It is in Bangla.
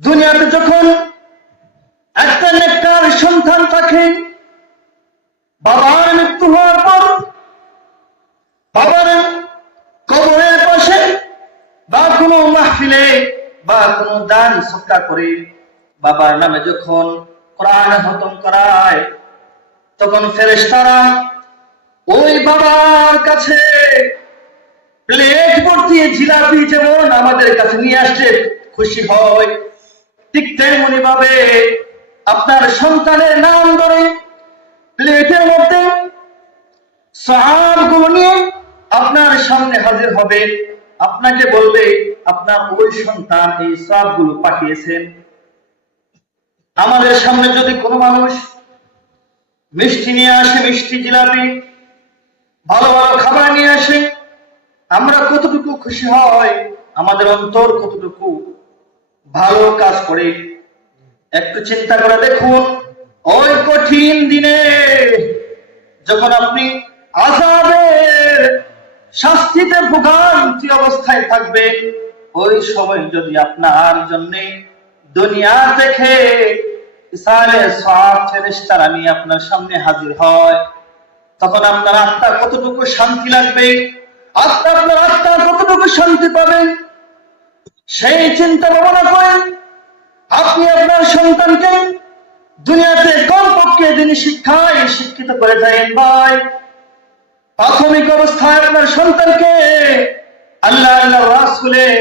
দুনিয়াতে যখন একটা নেককার সন্তান থাকে, বাবার মৃত্যু হওয়ার পর বাবার কবরের পাশে বা কোনো মাহফিলে বা কোনো দান সদকা করে বাবার নামে যখন কোরআন খতম করায়, তখন ফেরেশতারা ওই বাবার কাছে প্লেট ভর্তি জিলাপি যেমন আমাদের কাছে নিয়ে আসছে খুশি হয়, ঠিক তেমনি ভাবে আপনার সন্তানের নাম ধরে প্লেটের মধ্যে সওয়াবগুলো নিয়ে আপনার সামনে হাজির হবে। আপনাকে বলবে আপনার ওই সন্তান এই সওয়াবগুলো পাঠিয়েছেন। আমাদের সামনে যদি কোনো মানুষ মিষ্টি নিয়ে আসে, মিষ্টি জিলাপি, ভালো ভালো খাবার নিয়ে আসে, আমরা কতটুকু খুশি হয়, আমাদের অন্তর কতটুকু ভালো কাজ করে একটু চিন্তা করে দেখুন। ওই কঠিন দিনে যখন আপনি আযাবের শাস্তিতে ভোগান্তি অবস্থায় থাকবেন, ওই সময় যদি আপনার জন্য দুনিয়া থেকে ইসালে সওয়াব ফেরেশতারা নিয়ে আপনার সামনে হাজির হয়, তখন আপনার আত্মা কতটুকু শান্তি লাগবে, আপনার আত্মা কতটুকু শান্তি পাবেন, সেই চিন্তা ভাবনা করেন আপনি আপনার সন্তানকে দুনিয়াতে কমপক্ষে দিনী শিক্ষায় শিক্ষিত করে দেন। ভাই, প্রাথমিক অবস্থায় আপনার সন্তানকে আল্লাহ রাসূলের